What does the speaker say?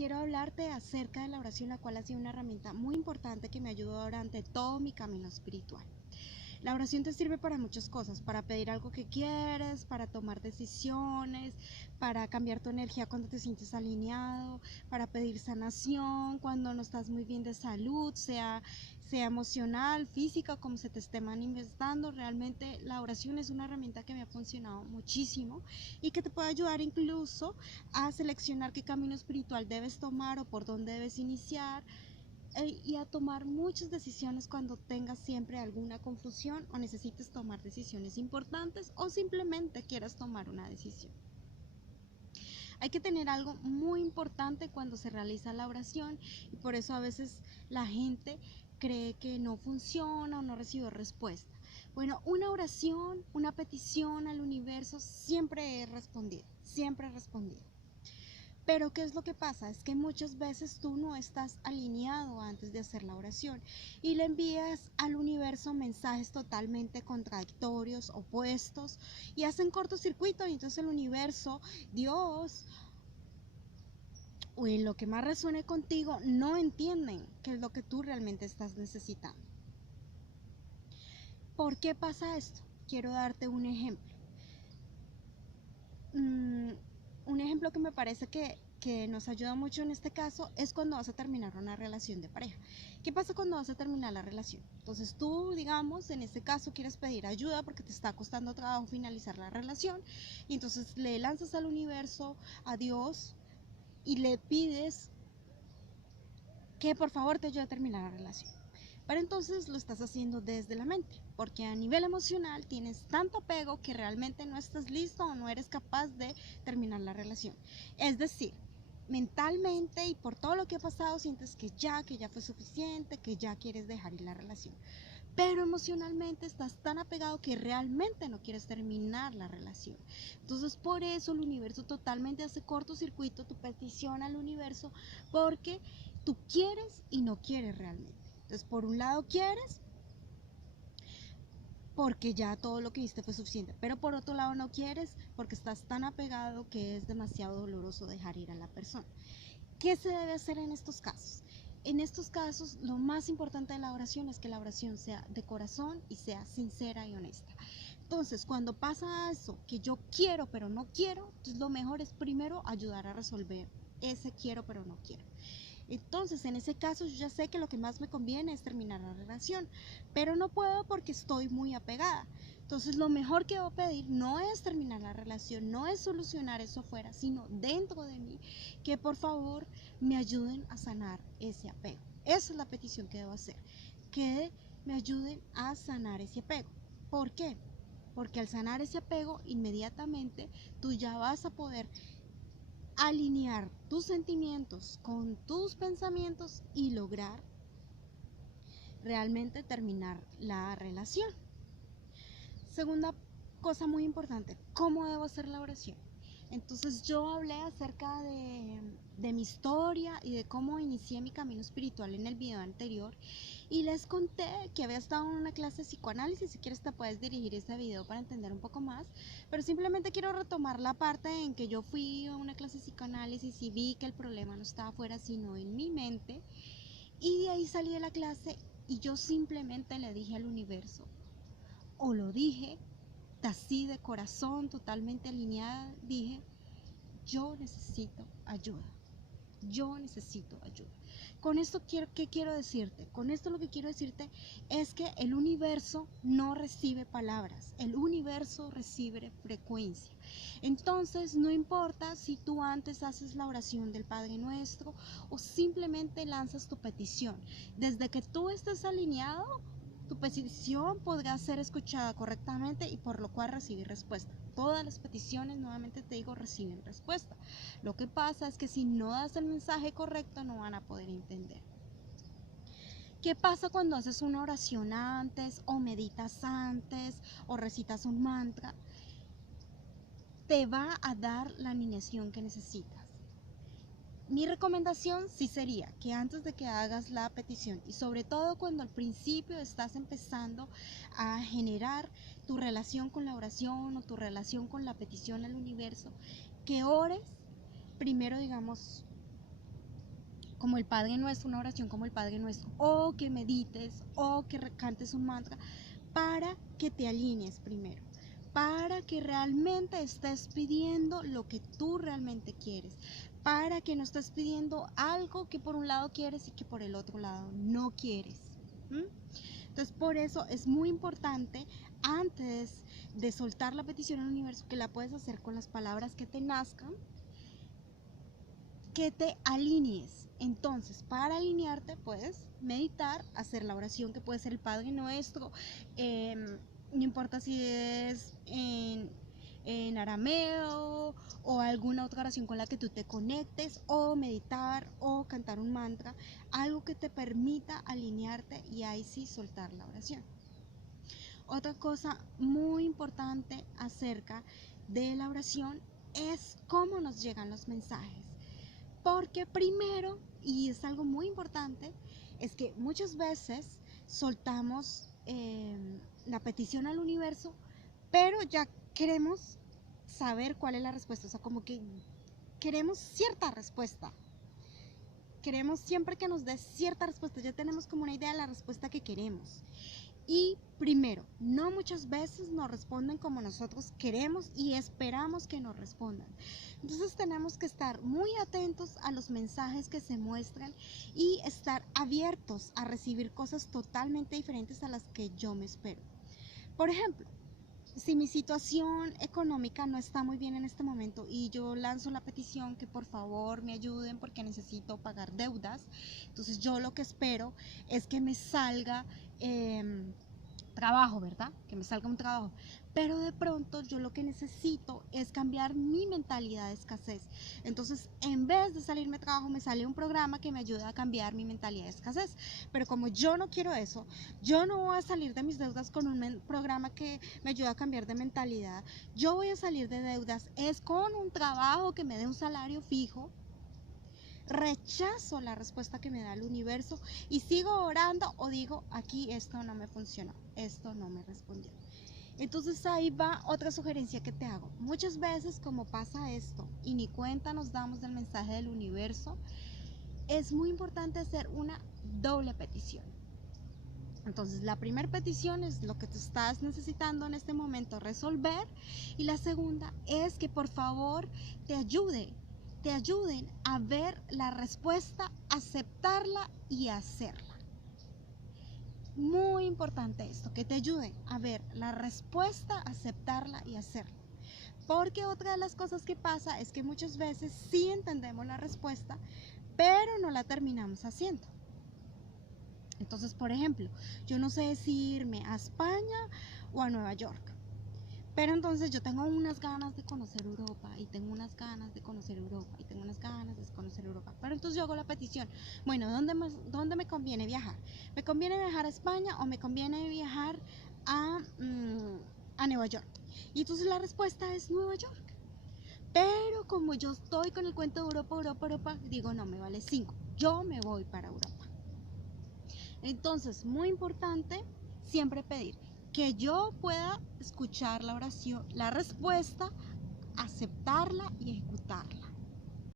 quiero hablarte acerca de la oración, la cual ha sido una herramienta muy importante que me ayudó durante todo mi camino espiritual. La oración te sirve para muchas cosas, para pedir algo que quieres, para tomar decisiones, para cambiar tu energía cuando te sientes alineado, para pedir sanación cuando no estás muy bien de salud, sea emocional, física, como se te esté manifestando. Realmente la oración es una herramienta que me ha funcionado muchísimo y que te puede ayudar incluso a seleccionar qué camino espiritual debes tomar o por dónde debes iniciar, y a tomar muchas decisiones cuando tengas siempre alguna confusión o necesites tomar decisiones importantes o simplemente quieras tomar una decisión. Hay que tener algo muy importante cuando se realiza la oración, y por eso a veces la gente cree que no funciona o no recibe respuesta. Bueno, una oración, una petición al universo siempre es respondida, siempre es respondida. Pero ¿qué es lo que pasa? Es que muchas veces tú no estás alineado antes de hacer la oración y le envías al universo mensajes totalmente contradictorios, opuestos, y hacen cortocircuito, y entonces el universo, Dios o en lo que más resuene contigo no entienden qué es lo que tú realmente estás necesitando. ¿Por qué pasa esto? Quiero darte un ejemplo. Un ejemplo que me parece que nos ayuda mucho en este caso es cuando vas a terminar una relación de pareja. ¿Qué pasa cuando vas a terminar la relación? Entonces tú, digamos, en este caso quieres pedir ayuda porque te está costando trabajo finalizar la relación, y entonces le lanzas al universo, a Dios, y le pides que por favor te ayude a terminar la relación. Pero entonces lo estás haciendo desde la mente, porque a nivel emocional tienes tanto apego que realmente no estás listo o no eres capaz de terminar la relación. Es decir, mentalmente y por todo lo que ha pasado sientes que ya fue suficiente, que ya quieres dejar ir la relación. Pero emocionalmente estás tan apegado que realmente no quieres terminar la relación. Entonces por eso el universo totalmente hace cortocircuito tu petición al universo, porque tú quieres y no quieres realmente. Entonces por un lado quieres porque ya todo lo que hiciste fue suficiente, pero por otro lado no quieres porque estás tan apegado que es demasiado doloroso dejar ir a la persona. ¿Qué se debe hacer en estos casos? En estos casos, lo más importante de la oración es que la oración sea de corazón y sea sincera y honesta. Entonces, cuando pasa eso, que yo quiero pero no quiero, entonces lo mejor es primero ayudar a resolver ese quiero pero no quiero. Entonces, en ese caso, yo ya sé que lo que más me conviene es terminar la relación, pero no puedo porque estoy muy apegada. Entonces, lo mejor que debo pedir no es terminar la relación, no es solucionar eso afuera, sino dentro de mí, que por favor me ayuden a sanar ese apego. Esa es la petición que debo hacer, que me ayuden a sanar ese apego. ¿Por qué? Porque al sanar ese apego, inmediatamente tú ya vas a poder alinear tus sentimientos con tus pensamientos y lograr realmente terminar la relación. Segunda cosa muy importante, ¿cómo debo hacer la oración? Entonces yo hablé acerca de mi historia y de cómo inicié mi camino espiritual en el video anterior, y les conté que había estado en una clase de psicoanálisis. Si quieres te puedes dirigir ese video para entender un poco más, pero simplemente quiero retomar la parte en que yo fui a una clase de psicoanálisis y vi que el problema no estaba afuera sino en mi mente, y de ahí salí de la clase y yo simplemente le dije al universo, o lo dije así de corazón, totalmente alineada, dije, yo necesito ayuda, yo necesito ayuda. Con esto, ¿qué quiero decirte? Con esto lo que quiero decirte es que el universo no recibe palabras, el universo recibe frecuencia. Entonces no importa si tú antes haces la oración del Padre Nuestro o simplemente lanzas tu petición, desde que tú estés alineado, tu petición podrá ser escuchada correctamente y por lo cual recibir respuesta. Todas las peticiones, nuevamente te digo, reciben respuesta. Lo que pasa es que si no das el mensaje correcto no van a poder entender. ¿Qué pasa cuando haces una oración antes o meditas antes o recitas un mantra? Te va a dar la alineación que necesitas. Mi recomendación sí sería que antes de que hagas la petición, y sobre todo cuando al principio estás empezando a generar tu relación con la oración o tu relación con la petición al universo, que ores primero, digamos, como el Padre Nuestro, una oración como el Padre Nuestro, o que medites, o que cantes un mantra, para que te alinees primero, para que realmente estés pidiendo lo que tú realmente quieres, para que no estés pidiendo algo que por un lado quieres y que por el otro lado no quieres. Entonces, por eso es muy importante, antes de soltar la petición al universo, que la puedes hacer con las palabras que te nazcan, que te alinees. Entonces, para alinearte puedes meditar, hacer la oración que puede ser el Padre Nuestro, no importa si es en arameo o alguna otra oración con la que tú te conectes, o meditar o cantar un mantra, algo que te permita alinearte y ahí sí soltar la oración. Otra cosa muy importante acerca de la oración es cómo nos llegan los mensajes. Porque primero, y es algo muy importante, es que muchas veces soltamos la petición al universo, pero ya queremos saber cuál es la respuesta, o sea, como que queremos cierta respuesta. Queremos siempre que nos dé cierta respuesta, ya tenemos como una idea de la respuesta que queremos. Y primero, no muchas veces nos responden como nosotros queremos y esperamos que nos respondan. Entonces tenemos que estar muy atentos a los mensajes que se muestran y estar abiertos a recibir cosas totalmente diferentes a las que yo me espero. Por ejemplo, si mi situación económica no está muy bien en este momento y yo lanzo la petición que por favor me ayuden porque necesito pagar deudas, entonces yo lo que espero es que me salga trabajo, ¿verdad? Que me salga un trabajo. Pero de pronto yo lo que necesito es cambiar mi mentalidad de escasez. Entonces, en vez de salirme trabajo, me sale un programa que me ayuda a cambiar mi mentalidad de escasez. Pero como yo no quiero eso, yo no voy a salir de mis deudas con un programa que me ayuda a cambiar de mentalidad. Yo voy a salir de deudas es con un trabajo que me dé un salario fijo. Rechazo la respuesta que me da el universo y sigo orando o digo, aquí esto no me funcionó, esto no me respondió. Entonces ahí va otra sugerencia que te hago. Muchas veces como pasa esto y ni cuenta nos damos del mensaje del universo, es muy importante hacer una doble petición. Entonces la primera petición es lo que tú estás necesitando en este momento resolver, y la segunda es que por favor te ayuden a ver la respuesta, aceptarla y hacerla. Muy importante esto, que te ayuden a ver la respuesta, aceptarla y hacerla. Porque otra de las cosas que pasa es que muchas veces sí entendemos la respuesta, pero no la terminamos haciendo. Entonces, por ejemplo, yo no sé si irme a España o a Nueva York. Pero entonces yo tengo unas ganas de conocer Europa y tengo unas ganas de conocer Europa y tengo unas ganas de conocer Europa. Pero entonces yo hago la petición, bueno, ¿dónde me conviene viajar? ¿Me conviene viajar a España o me conviene viajar a Nueva York? Y entonces la respuesta es Nueva York. Pero como yo estoy con el cuento de Europa, digo, no, me vale 5. Yo me voy para Europa. Entonces, muy importante siempre pedir que yo pueda escuchar la oración, la respuesta, aceptarla y ejecutarla.